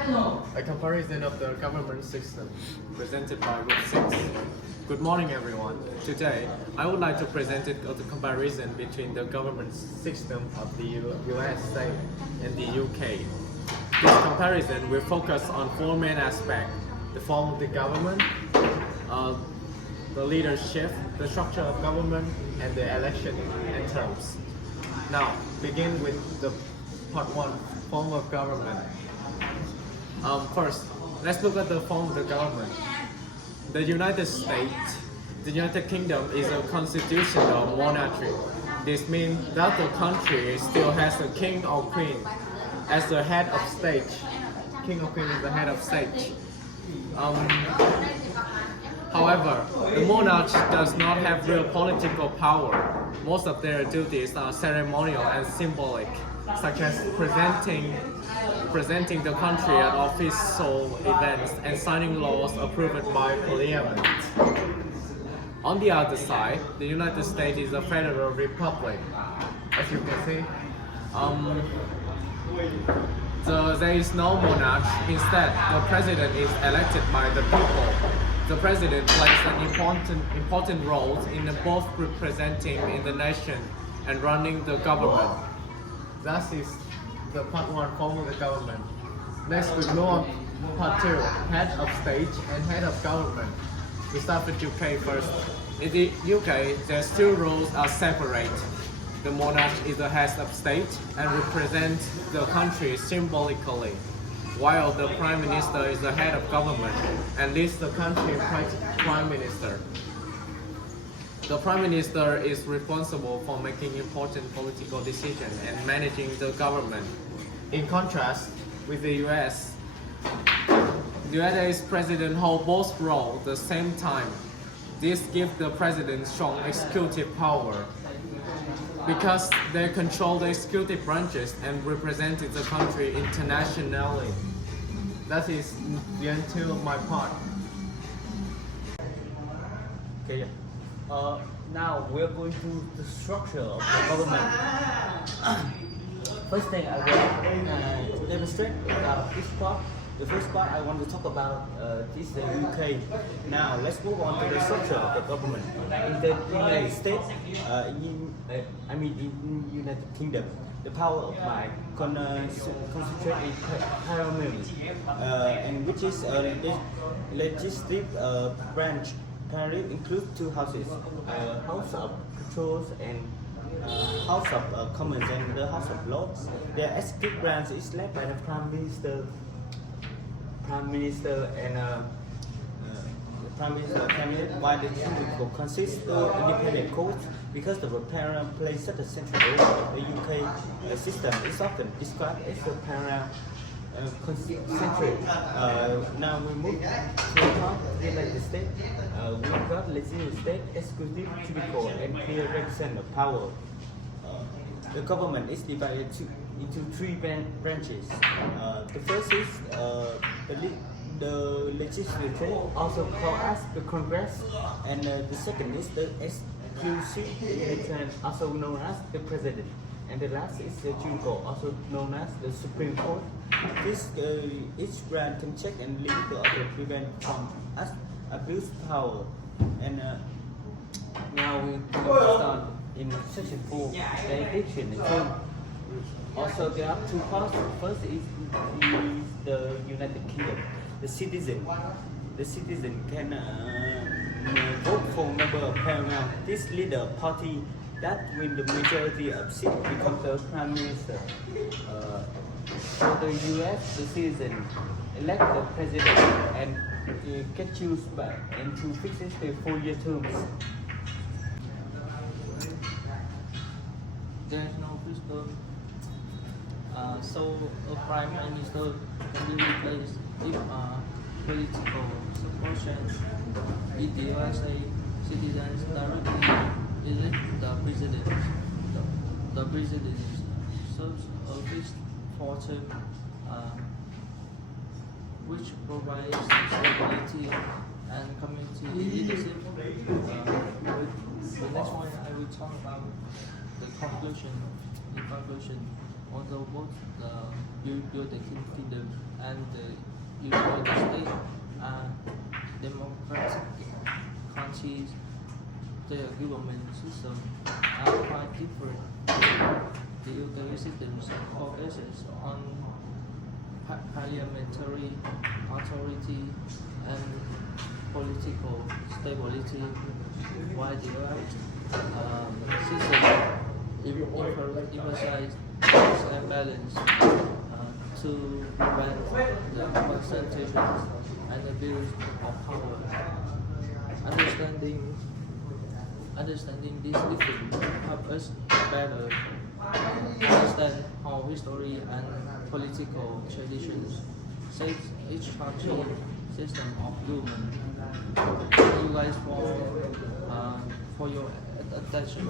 A comparison of the government system, presented by Group 6. Good morning, everyone. Today, I would like to present the comparison between the government system of the US state and the UK. This comparison will focus on four main aspects: the form of the government, the leadership, the structure of government, and the election and terms. Now, begin with the part 1, form of government. First, let's look at the form of the government. The United States, the United Kingdom is a constitutional monarchy. This means that the country still has a king or queen as the head of state. King or queen is the head of state. However, the monarch does not have real political power. Most of their duties are ceremonial and symbolic, such as presenting the country at official events and signing laws approved by Parliament. On the other side, the United States is a federal republic. As you can see, there is no monarch. Instead, the president is elected by the people. The president plays an important role in both representing in the nation and running the government. That is the part 1, form of the government. Next, we go on part 2, head of state and head of government. We start with UK first. In the UK, their two roles are separate. The monarch is the head of state and represents the country symbolically, while the prime minister is the head of government and leads the country prime minister. The prime minister is responsible for making important political decisions and managing the government. In contrast with the US, the US president holds both roles at the same time. This gives the president strong executive power because they control the executive branches and represent the country internationally. That is the end of my part. Okay. Now we're going to the structure of the government. First thing I want to demonstrate about this part. The first part I want to talk about is the UK. Now let's move on to the structure of the government. In the United States, in United Kingdom, the power of mind concentrated in Parliament, and which is a legislative branch. Parliament includes two houses, House of Controls and House of Commons and the House of Lords. The executive branch is led by the Prime Minister and Prime Minister Cabinet, while the judiciary consists of independent courts. Because the Parliament plays such a central role, the UK system is often described as the Parliament-centric. Now we move to the top of the United States. We've got legislative, executive, judicial, and clear representation of power. The government is divided into three branches. The first is the legislature, also called as the Congress, and the second is the executive, also known as the President, and the last is the judicial, also known as the Supreme Court. Each branch can check and limit the other, prevent from abuse power. And now we start in section 4, the election and term. Also, there are two parts. First is the United Kingdom. The citizen can vote for a member of Parliament. This leader party that win the majority of seats becomes the prime minister. For the US, the citizen elect the president and get chosen by and to fix their 4-year terms. There is no fiscal, so a prime minister can be replaced if political supporters in the USA citizens directly elect the president. The president serves a fixed 4 term, which provides stability and community leadership. The next one I will talk about the conclusion. In conclusion, although both the United Kingdom and the United States and democratic countries, their government system are quite different. The UK system focuses on parliamentary authority and political stability, while the Irish system emphasizes checks and balance to prevent the concentration and abuse of power. Understanding this difference helps us better understand how history and political traditions shape each country system of government. Thank you guys for your attention.